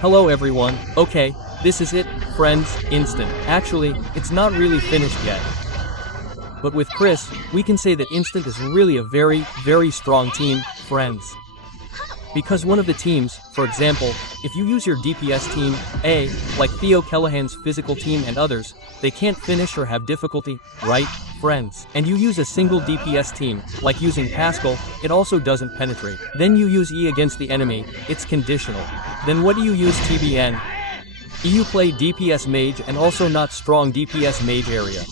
Hello everyone. Okay, this is it, friends, instant. Actually, it's not really finished yet. But with Chris, we can say that instant is really a very, very strong team, friends. Because one of the teams, for example, if you use your DPS team, A, like Theo Kellahan's physical team and others, they can't finish or have difficulty, right, friends? And you use a single DPS team, like using Pascal, it also doesn't penetrate. Then you use E against the enemy, it's conditional. Then what do you use TBN? E you play DPS mage and also not strong DPS mage area.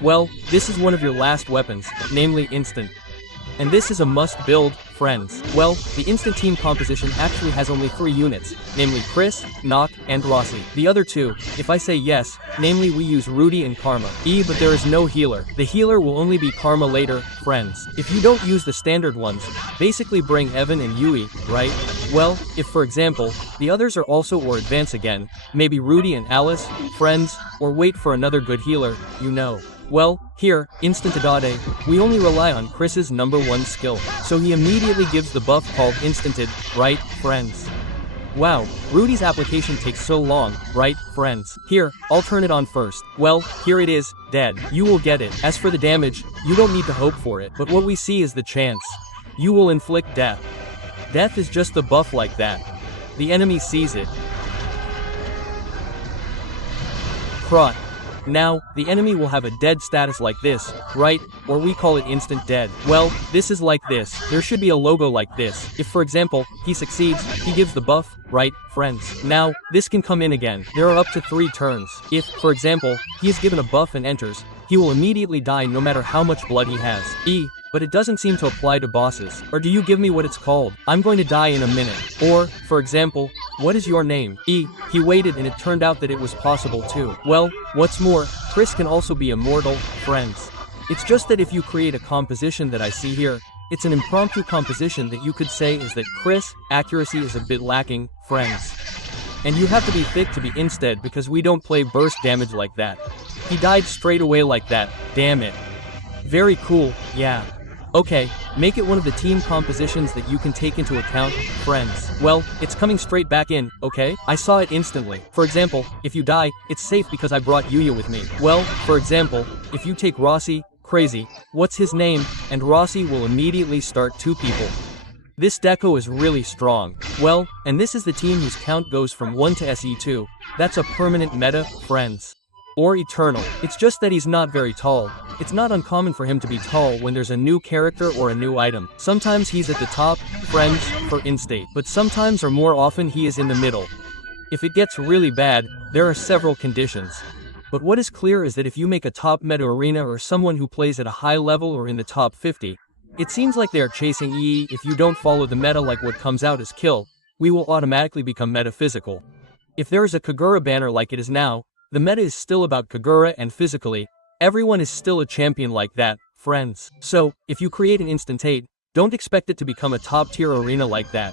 Well, this is one of your last weapons, namely instant. And this is a must build, friends. Well, the instant team composition actually has only 3 units, namely Chris, Nock, and Rossi. The other 2, if I say yes, namely we use Rudy and Karma. But there is no healer. The healer will only be Karma later, friends. If you don't use the standard ones, basically bring Evan and Yui, right? Well, if for example, the others are also or advance again, maybe Rudy and Alice, friends, or wait for another good healer, you know. Well, here, Instantidade, we only rely on Chris's number 1 skill, so he immediately gives the buff called Instanted, right, friends? Wow, Rudy's application takes so long, right, friends? Here, I'll turn it on first. Well, here it is, dead. You will get it. As for the damage, you don't need to hope for it, but what we see is the chance. You will inflict death. Death is just the buff like that. The enemy sees it. Crot. Now, the enemy will have a dead status like this, right? Or we call it instant dead. Well, this is like this. There should be a logo like this. If for example, he succeeds, he gives the buff, right, friends? Now, this can come in again. There are up to 3 turns. If, for example, he is given a buff and enters, he will immediately die no matter how much blood he has. But it doesn't seem to apply to bosses. Or do you give me what it's called? I'm going to die in a minute. Or, for example, what is your name? He waited and it turned out that it was possible too. Well, what's more, Chris can also be immortal, friends. It's just that if you create a composition that I see here, it's an impromptu composition that you could say is that Chris' accuracy is a bit lacking, friends. And you have to be thick to be instead because we don't play burst damage like that. He died straight away like that, damn it. Very cool, yeah. Okay, make it one of the team compositions that you can take into account, friends. Well, it's coming straight back in, okay? I saw it instantly. For example, if you die, it's safe because I brought Yuya with me. Well, for example, if you take Rossi, crazy, what's his name, and Rossi will immediately start 2 people. This deco is really strong. Well, and this is the team whose count goes from 1 to SE2. That's a permanent meta, friends. Or eternal. It's just that he's not very tall. It's not uncommon for him to be tall when there's a new character or a new item. Sometimes he's at the top, friends, for instate. But sometimes or more often he is in the middle. If it gets really bad, there are several conditions. But what is clear is that if you make a top meta arena or someone who plays at a high level or in the top 50, it seems like they are chasing EE. If you don't follow the meta like what comes out as kill, we will automatically become metaphysical. If there is a Kagura banner like it is now, the meta is still about Kagura and physically, everyone is still a champion like that, friends. So, if you create an Instantate, don't expect it to become a top tier arena like that.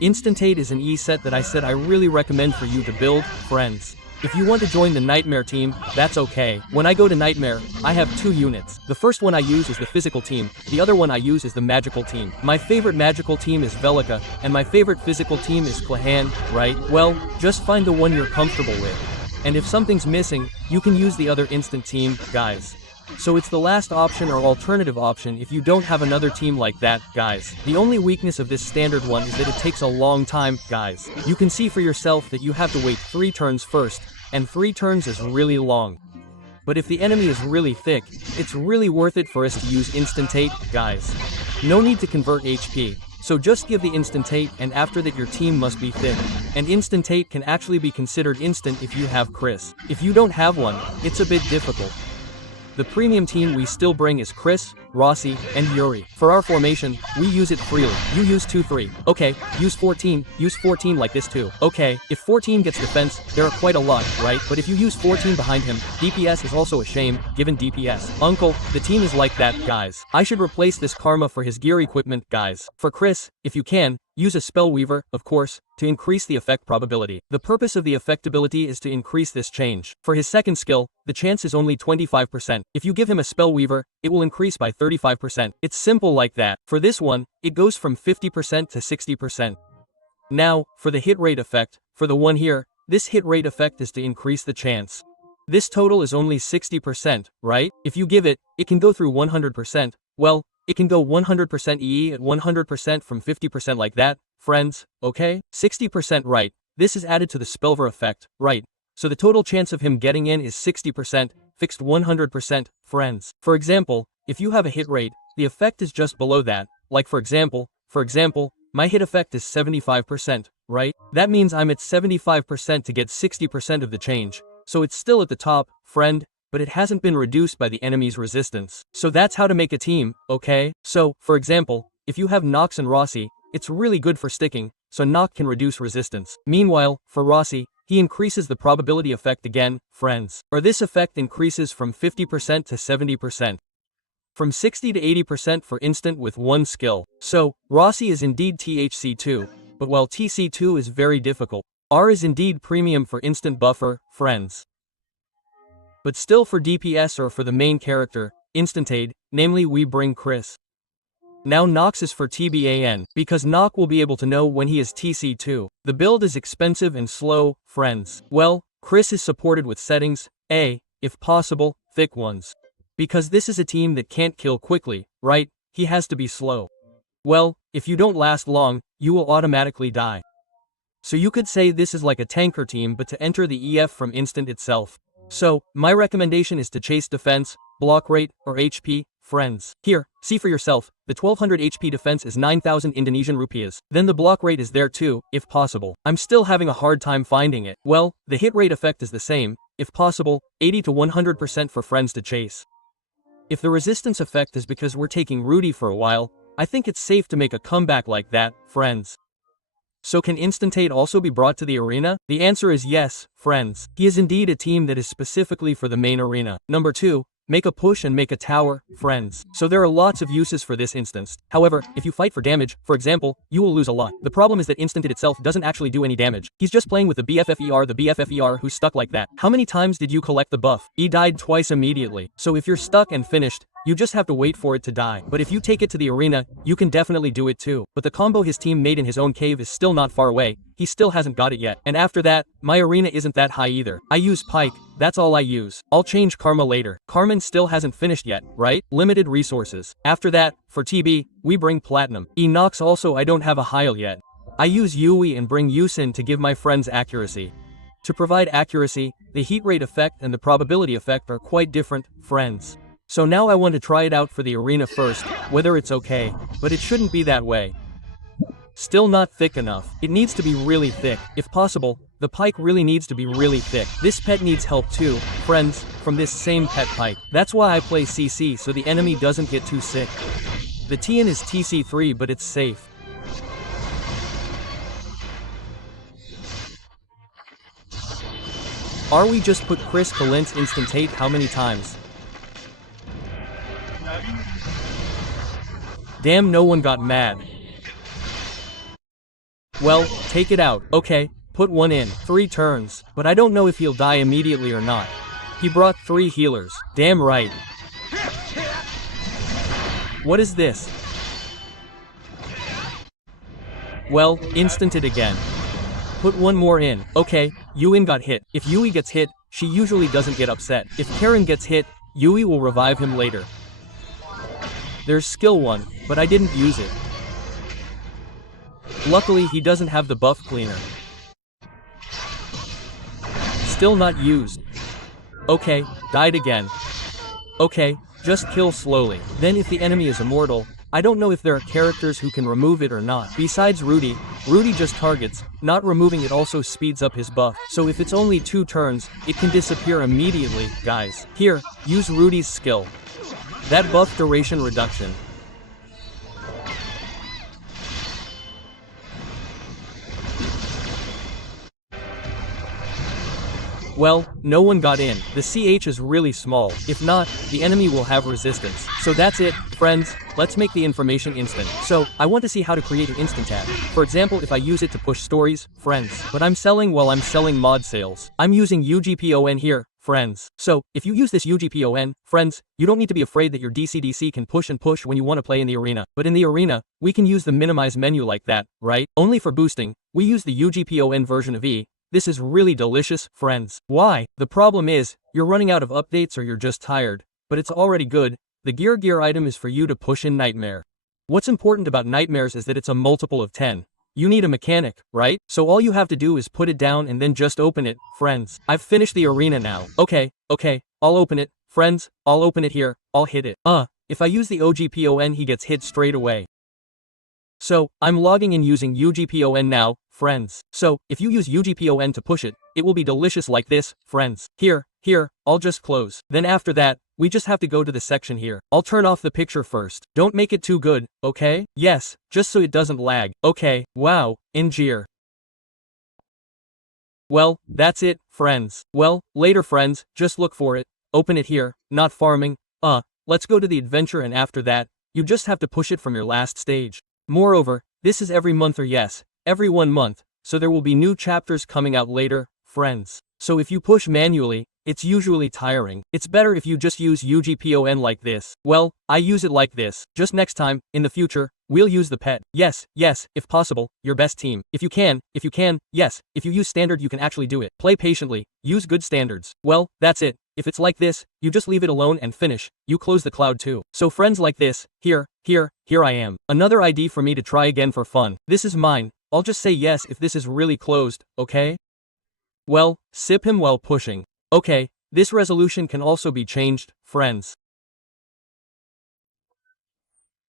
Instantate is an E set that I said I really recommend for you to build, friends. If you want to join the Nightmare team, that's okay. When I go to Nightmare, I have 2 units. The first one I use is the physical team, the other one I use is the magical team. My favorite magical team is Velika, and my favorite physical team is Klahan, right? Well, just find the one you're comfortable with. And if something's missing, you can use the other instant team, guys. So it's the last option or alternative option if you don't have another team like that, guys. The only weakness of this standard one is that it takes a long time, guys. You can see for yourself that you have to wait 3 turns first, and 3 turns is really long. But if the enemy is really thick, it's really worth it for us to use Instantate, guys. No need to convert HP. So just give the Instantate and after that your team must be thick. And Instantate can actually be considered instant if you have Chris. If you don't have one, it's a bit difficult. The premium team we still bring is Chris, Rossi, and Yuri. For our formation, we use it freely. You use 2-3. Okay, use 14 like this too. Okay, if 14 gets defense, there are quite a lot, right? But if you use 14 behind him, DPS is also a shame, given DPS. Uncle, the team is like that, guys. I should replace this Karma for his gear equipment, guys. For Chris, if you can, use a spell weaver, of course, to increase the effect probability. The purpose of the effectability is to increase this change. For his second skill, the chance is only 25%. If you give him a spell weaver, it will increase by 35%. It's simple like that. For this one, it goes from 50% to 60%. Now, for the hit rate effect, for the one here, this hit rate effect is to increase the chance. This total is only 60%, right? If you give it, it can go through 100%, well, it can go 100% EE at 100% from 50% like that, friends, okay? 60% right, this is added to the spellver effect, right? So the total chance of him getting in is 60%, fixed 100%, friends. For example, if you have a hit rate, the effect is just below that, like for example, my hit effect is 75%, right? That means I'm at 75% to get 60% of the change. So it's still at the top, friend, but it hasn't been reduced by the enemy's resistance. So that's how to make a team, okay? So, for example, if you have Nox and Rossi, it's really good for sticking, so Nox can reduce resistance. Meanwhile, for Rossi, he increases the probability effect again, friends. Or this effect increases from 50% to 70%. From 60 to 80% for instant with one skill. So, Rossi is indeed THC2, but while TC2 is very difficult, R is indeed premium for instant buffer, friends. But still for DPS or for the main character, instant aid, namely we bring Chris. Now Nox is for TBAN, because Nox will be able to know when he is TC2. The build is expensive and slow, friends. Well, Chris is supported with settings, A, if possible, thick ones. Because this is a team that can't kill quickly, right? He has to be slow. Well, if you don't last long, you will automatically die. So you could say this is like a tanker team but to enter the EF from instant itself. So, my recommendation is to chase defense, block rate, or HP, friends. Here, see for yourself, the 1200 HP defense is 9,000 Indonesian rupiahs. Then the block rate is there too, if possible. I'm still having a hard time finding it. Well, the hit rate effect is the same, if possible, 80 to 100% for friends to chase. If the resistance effect is because we're taking Rudy for a while, I think it's safe to make a comeback like that, friends. So can Instantate also be brought to the arena? The answer is yes, friends. He is indeed a team that is specifically for the main arena. Number 2, make a push and make a tower, friends. So there are lots of uses for this instance. However, if you fight for damage, for example, you will lose a lot. The problem is that Instantate itself doesn't actually do any damage. He's just playing with the BFFER who's stuck like that. How many times did you collect the buff? He died twice immediately. So if you're stuck and finished, you just have to wait for it to die. But if you take it to the arena, you can definitely do it too. But the combo his team made in his own cave is still not far away. He still hasn't got it yet. And after that, my arena isn't that high either. I use Pike, that's all I use. I'll change Karma later. Carmen still hasn't finished yet, right? Limited resources. After that, for TB, we bring Platinum. Enox also I don't have a Heil yet. I use Yui and bring Yusin to give my friends accuracy. To provide accuracy, the heat rate effect and the probability effect are quite different, friends. So now I want to try it out for the arena first, whether it's okay, but it shouldn't be that way. Still not thick enough. It needs to be really thick. If possible, the Pike really needs to be really thick. This pet needs help too, friends, from this same pet Pike. That's why I play CC so the enemy doesn't get too sick. The Tian is TC3 but it's safe. Are we just put Chris Kalint's Instantate how many times? Damn, no one got mad. Well, take it out. Okay, put one in. 3 turns. But I don't know if he'll die immediately or not. He brought 3 healers. Damn right. What is this? Well, instant it again. Put one more in. Okay, Yuin got hit. If Yui gets hit, she usually doesn't get upset. If Karen gets hit, Yui will revive him later. There's skill 1, but I didn't use it. Luckily he doesn't have the buff cleaner. Still not used. Okay, died again. Okay, just kill slowly. Then if the enemy is immortal, I don't know if there are characters who can remove it or not. Besides Rudy just targets, not removing it also speeds up his buff. So if it's only 2 turns, it can disappear immediately, guys. Here, use Rudy's skill. That buff duration reduction. Well, no one got in. The CH is really small. If not, the enemy will have resistance. So that's it, friends. Let's make the information instant. So, I want to see how to create an instant tab. For example, if I use it to push stories, friends. But I'm selling while I'm selling mod sales. I'm using UgPhone here, friends. So, if you use this UgPhone, friends, you don't need to be afraid that your DC can push and push when you want to play in the arena. But in the arena, we can use the minimize menu like that, right? Only for boosting, we use the UgPhone version of E. This is really delicious, friends. Why? The problem is, you're running out of updates or you're just tired. But it's already good. The gear item is for you to push in Nightmare. What's important about Nightmares is that it's a multiple of 10. You need a mechanic, right? So all you have to do is put it down and then just open it, friends. I've finished the arena now. Okay, I'll open it, friends, I'll open it here, I'll hit it. If I use the UgPhone he gets hit straight away. So, I'm logging in using UgPhone now, friends. So, if you use UgPhone to push it, it will be delicious like this, friends. Here, I'll just close. Then after that, we just have to go to the section here. I'll turn off the picture first. Don't make it too good, okay? Yes, just so it doesn't lag. Okay, wow, Ingir. Well, that's it, friends. Well, later friends, just look for it. Open it here, not farming. Let's go to the adventure and after that, you just have to push it from your last stage. Moreover, this is every month or yes, every 1 month, so there will be new chapters coming out later, friends. So if you push manually, it's usually tiring. It's better if you just use UgPhone like this. Well, I use it like this. Just next time, in the future, we'll use the pet. Yes, if possible, your best team. If you can, yes, if you use standard you can actually do it. Play patiently, use good standards. Well, that's it. If it's like this, you just leave it alone and finish. You close the cloud too. So friends like this, here I am. Another ID for me to try again for fun. This is mine. I'll just say yes if this is really closed, okay? Well, sip him while pushing. Okay, this resolution can also be changed, friends.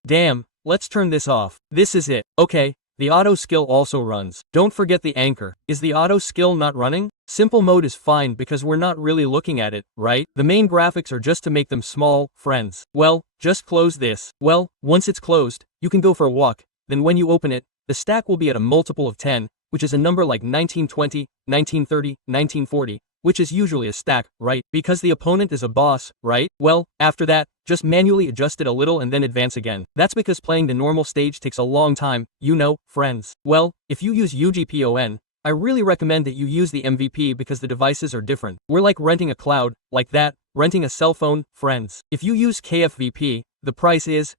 Damn, let's turn this off. This is it. Okay, the auto skill also runs. Don't forget the anchor. Is the auto skill not running? Simple mode is fine because we're not really looking at it, right? The main graphics are just to make them small, friends. Well, just close this. Well, once it's closed, you can go for a walk. Then when you open it, the stack will be at a multiple of 10, which is a number like 1920, 1930, 1940, which is usually a stack, right? Because the opponent is a boss, right? Well, after that, just manually adjust it a little and then advance again. That's because playing the normal stage takes a long time, you know, friends. Well, if you use UgPhone, I really recommend that you use the MVP because the devices are different. We're like renting a cloud, like that, renting a cell phone, friends. If you use KFVP, the price is,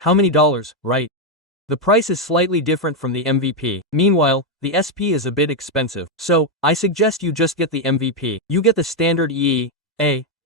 how many dollars, right? The price is slightly different from the MVP. Meanwhile, the SP is a bit expensive. So, I suggest you just get the MVP. You get the standard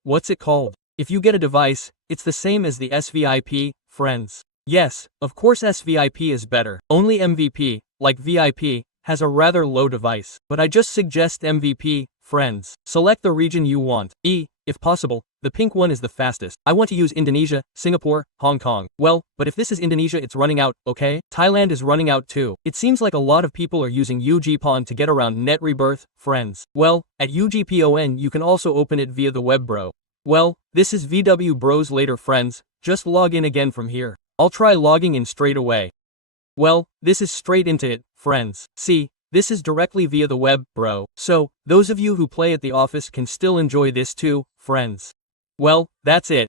what's it called? If you get a device, it's the same as the SVIP, friends. Yes, of course SVIP is better. Only MVP, like VIP, has a rather low device. But I just suggest MVP, friends. Select the region you want. If possible, the pink one is the fastest. I want to use Indonesia, Singapore, Hong Kong. Well, but if this is Indonesia it's running out, okay? Thailand is running out too. It seems like a lot of people are using UgPhone to get around net rebirth, friends. Well, at UgPhone you can also open it via the web bro. Well, this is VW Bros later friends, just log in again from here. I'll try logging in straight away. Well, this is straight into it, friends. See, this is directly via the web, bro. So, those of you who play at the office can still enjoy this too, friends. Well, that's it.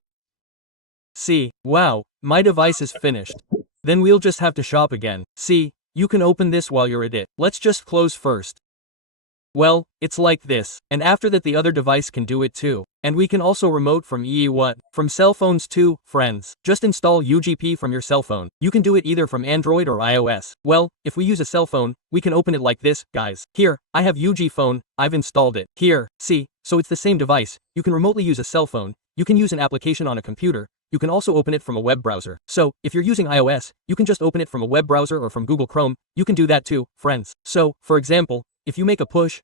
See, wow, my device is finished. Then we'll just have to shop again. See, you can open this while you're at it. Let's just close first. Well, it's like this, and after that the other device can do it too. And we can also remote from from cell phones too, friends. Just install UGP from your cell phone. You can do it either from Android or iOS. Well, if we use a cell phone, we can open it like this, guys. Here, I have UgPhone, I've installed it. Here, see, so it's the same device. You can remotely use a cell phone. You can use an application on a computer. You can also open it from a web browser. So, if you're using iOS, you can just open it from a web browser or from Google Chrome. You can do that too, friends. So, for example, if you make a push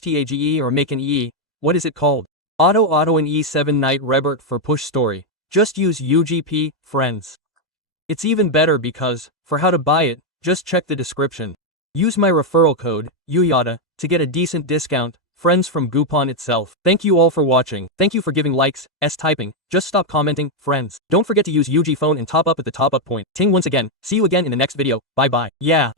TAGE or make an what is it called? Auto and E7 Night Rebirth for push story. Just use UGP, friends. It's even better because, for how to buy it, just check the description. Use my referral code, Yuya, to get a decent discount, friends from UgPhone itself. Thank you all for watching. Thank you for giving likes, typing. Just stop commenting, friends. Don't forget to use UgPhone and top up at the top up point. Ting once again. See you again in the next video. Bye bye. Yeah.